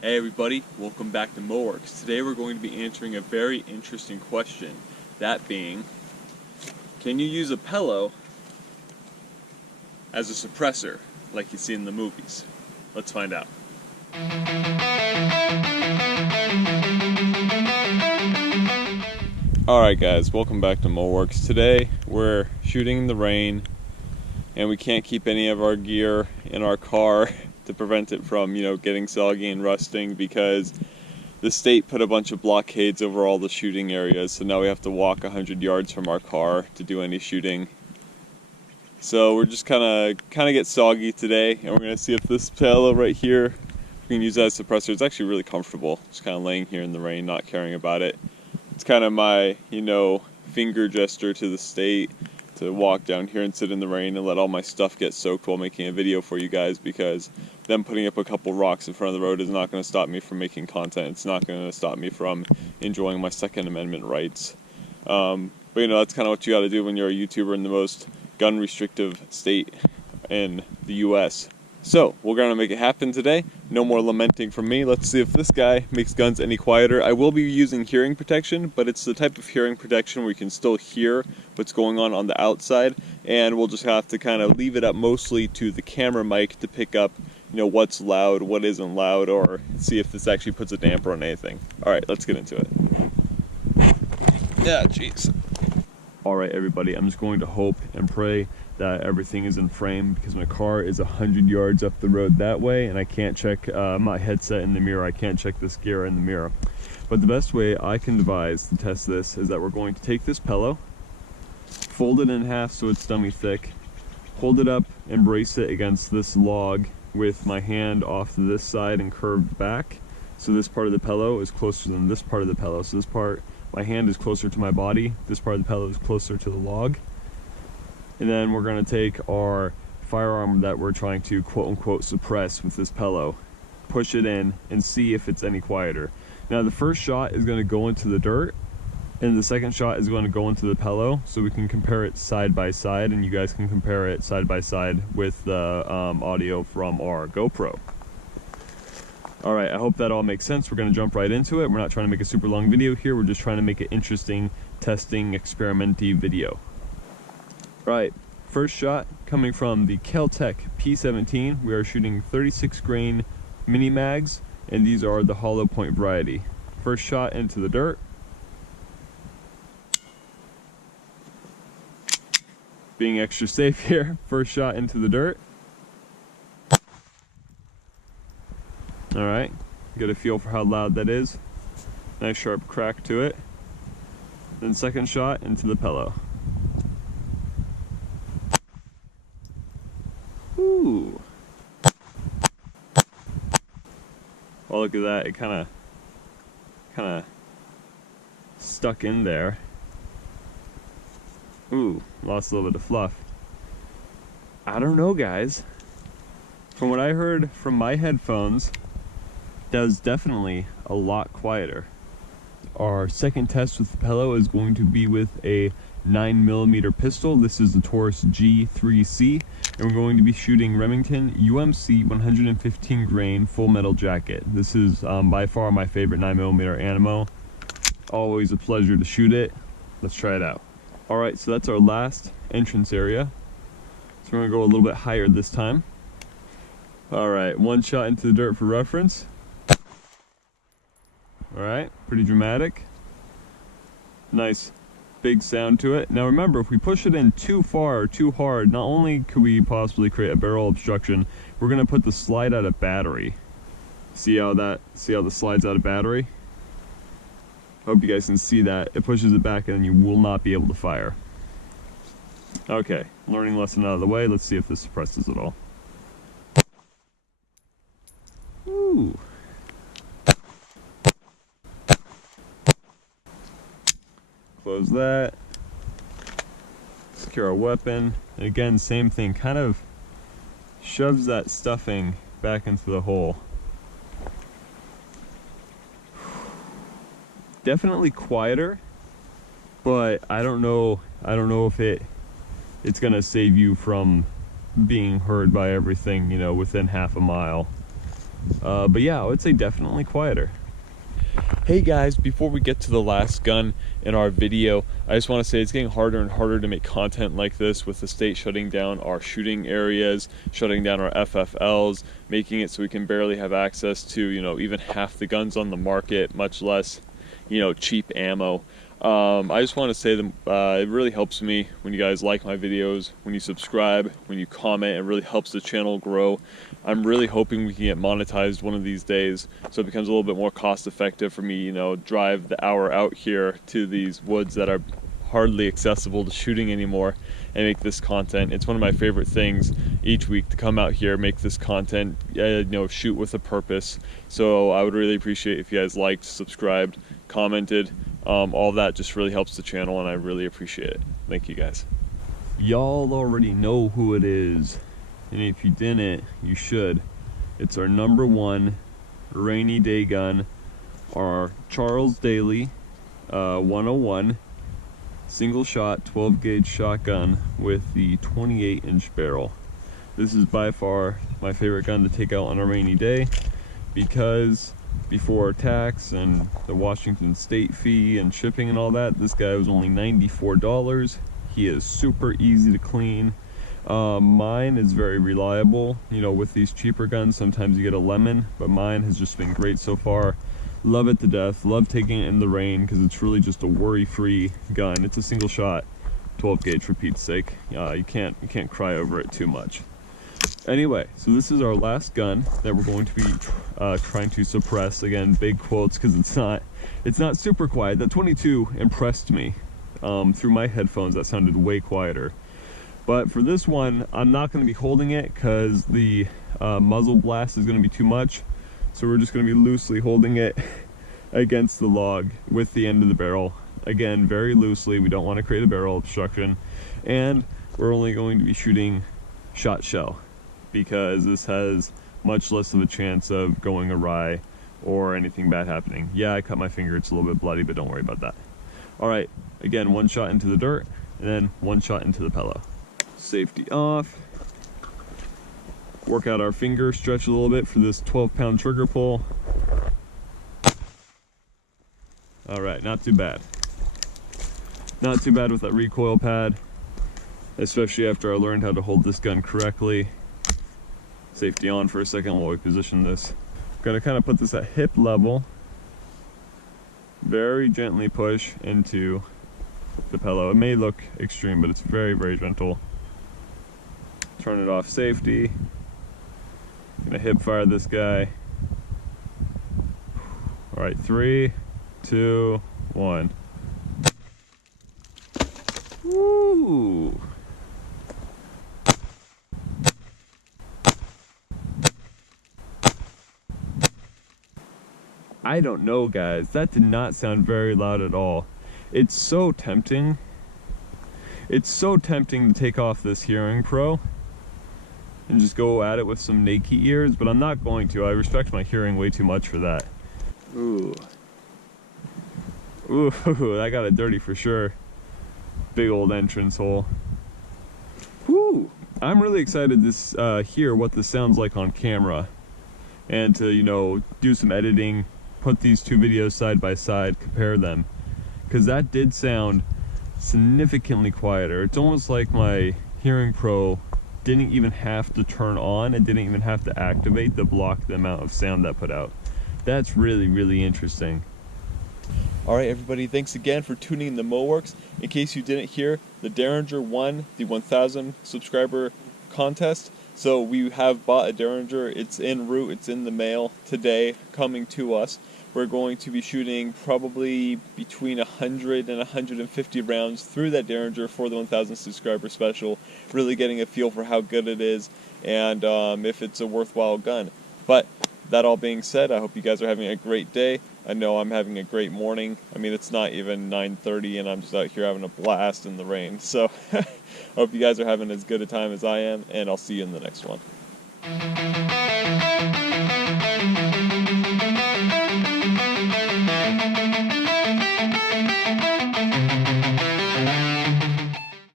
Hey everybody, welcome back to MoWorks. Today we're going to be answering a very interesting question. That being, can you use a pillow as a suppressor like you see in the movies? Let's find out. Alright guys, welcome back to MoWorks. Today we're shooting in the rain and we can't keep any of our gear in our car to prevent it from, getting soggy and rusting because the state put a bunch of blockades over all the shooting areas, so now we have to walk 100 yards from our car to do any shooting. So we're just kind of get soggy today, and we're going to see if this pillow right here, we can use that as a suppressor. It's actually really comfortable, just kind of laying here in the rain, not caring about it. It's kind of my, finger gesture to the state to walk down here and sit in the rain and let all my stuff get soaked while making a video for you guys, because them putting up a couple rocks in front of the road is not going to stop me from making content. It's not going to stop me from enjoying my Second Amendment rights. But that's kind of what you got to do when you're a YouTuber in the most gun restrictive state in the US. So we're going to make it happen today. No more lamenting from me. Let's see if this guy makes guns any quieter. I will be using hearing protection, but it's the type of hearing protection where you can still hear what's going on the outside, and we'll just have to kind of leave it up mostly to the camera mic to pick up what's loud, what isn't loud, or see if this actually puts a damper on anything. Alright, let's get into it. Yeah, jeez. Alright everybody, I'm just going to hope and pray that everything is in frame, because my car is 100 yards up the road that way, and I can't check my headset in the mirror. I can't check this gear in the mirror. But the best way I can devise to test this is that we're going to take this pillow, fold it in half so it's dummy thick, hold it up and brace it against this log with my hand off to this side and curved back, so this part of the pillow is closer than this part of the pillow. So this part, my hand is closer to my body, this part of the pillow is closer to the log. And then we're going to take our firearm that we're trying to quote-unquote suppress with this pillow, push it in, and see if it's any quieter. Now the first shot is going to go into the dirt, and the second shot is going to go into the pillow, so we can compare it side by side, and you guys can compare it side by side with the audio from our GoPro. Alright, I hope that all makes sense. We're going to jump right into it. We're not trying to make a super long video here, we're just trying to make an interesting, testing, experimenty video. Right, first shot coming from the Kel-Tec P17. We are shooting 36 grain mini mags, and these are the hollow point variety. First shot into the dirt. Being extra safe here, first shot into the dirt. Alright, get a feel for how loud that is. Nice sharp crack to it. Then second shot into the pillow. Ooh. Oh, look at that, it kind of stuck in there. Ooh, lost a little bit of fluff. I don't know, guys. From what I heard from my headphones, that was definitely a lot quieter. Our second test with the pillow is going to be with a 9mm pistol. This is the Taurus G3C, and we're going to be shooting Remington UMC 115 grain full metal jacket. This is by far my favorite 9mm ammo. Always a pleasure to shoot it. Let's try it out. Alright, so that's our last entrance area. So we're going to go a little bit higher this time. Alright, one shot into the dirt for reference. Alright, pretty dramatic. Nice big sound to it. Now remember, if we push it in too far or too hard, not only could we possibly create a barrel obstruction, we're going to put the slide out of battery. See how this slides out of battery? Hope you guys can see that. It pushes it back and then you will not be able to fire. Okay, learning lesson out of the way. Let's see if this suppresses it all. Ooh. Close that. Secure our weapon. And again, same thing. Kind of shoves that stuffing back into the hole. Definitely quieter, but I don't know if it's gonna save you from being heard by everything, within half a mile. But yeah, I would say definitely quieter. Hey guys, before we get to the last gun in our video, I just want to say it's getting harder and harder to make content like this with the state shutting down our shooting areas, shutting down our FFLs, making it so we can barely have access to, even half the guns on the market, much less, cheap ammo. I just want to say that it really helps me when you guys like my videos, when you subscribe, when you comment. It really helps the channel grow. I'm really hoping we can get monetized one of these days, so it becomes a little bit more cost effective for me, drive the hour out here to these woods that are hardly accessible to shooting anymore and make this content. It's one of my favorite things each week to come out here, make this content, shoot with a purpose. So I would really appreciate if you guys liked, subscribed, commented. All that just really helps the channel, and I really appreciate it. Thank you guys. Y'all already know who it is, and if you didn't, you should. It's our #1 rainy day gun, our Charles Daly 101 single shot 12 gauge shotgun with the 28-inch barrel. This is by far my favorite gun to take out on a rainy day, because before tax and the Washington state fee and shipping and all that, this guy was only $94. He is super easy to clean. Mine is very reliable. With these cheaper guns, sometimes you get a lemon, but mine has just been great so far. Love it to death. Love taking it in the rain because it's really just a worry-free gun. It's a single shot 12 gauge for Pete's sake. You can't cry over it too much. Anyway, so this is our last gun that we're going to be trying to suppress. Again, big quotes, because it's not super quiet. That 22 impressed me. Through my headphones, that sounded way quieter. But for this one, I'm not going to be holding it because the muzzle blast is going to be too much. So we're just going to be loosely holding it against the log with the end of the barrel. Again, very loosely. We don't want to create a barrel obstruction. And we're only going to be shooting shot shell, because this has much less of a chance of going awry or anything bad happening. Yeah, I cut my finger, it's a little bit bloody, but don't worry about that. All right, again, one shot into the dirt, and then one shot into the pillow. Safety off. Work out our finger, stretch a little bit for this 12-pound trigger pull. All right, not too bad. Not too bad with that recoil pad, especially after I learned how to hold this gun correctly. Safety on for a second while we position this. Gotta kind of put this at hip level. Very gently push into the pillow. It may look extreme, but it's very, very gentle. Turn it off, safety. Gonna hip fire this guy. All right, 3, 2, 1. Woo! I don't know, guys. That did not sound very loud at all. It's so tempting. It's so tempting to take off this Hearing Pro and just go at it with some naked ears, but I'm not going to. I respect my hearing way too much for that. Ooh. Ooh, that got it dirty for sure. Big old entrance hole. Woo! I'm really excited to hear what this sounds like on camera, and to, do some editing, put these two videos side by side, compare them, because that did sound significantly quieter. It's almost like my Hearing Pro didn't even have to turn on, and didn't even have to activate to block the amount of sound that put out. That's really, really interesting. All right, everybody, thanks again for tuning in to MoWorks. In case you didn't hear, the Derringer won the 1,000 subscriber contest. So we have bought a Derringer. It's en route, it's in the mail today, coming to us. We're going to be shooting probably between 100 and 150 rounds through that Derringer for the 1,000 subscriber special, really getting a feel for how good it is and if it's a worthwhile gun. But that all being said, I hope you guys are having a great day. I know I'm having a great morning. I mean, it's not even 9:30 and I'm just out here having a blast in the rain. So I hope you guys are having as good a time as I am, and I'll see you in the next one.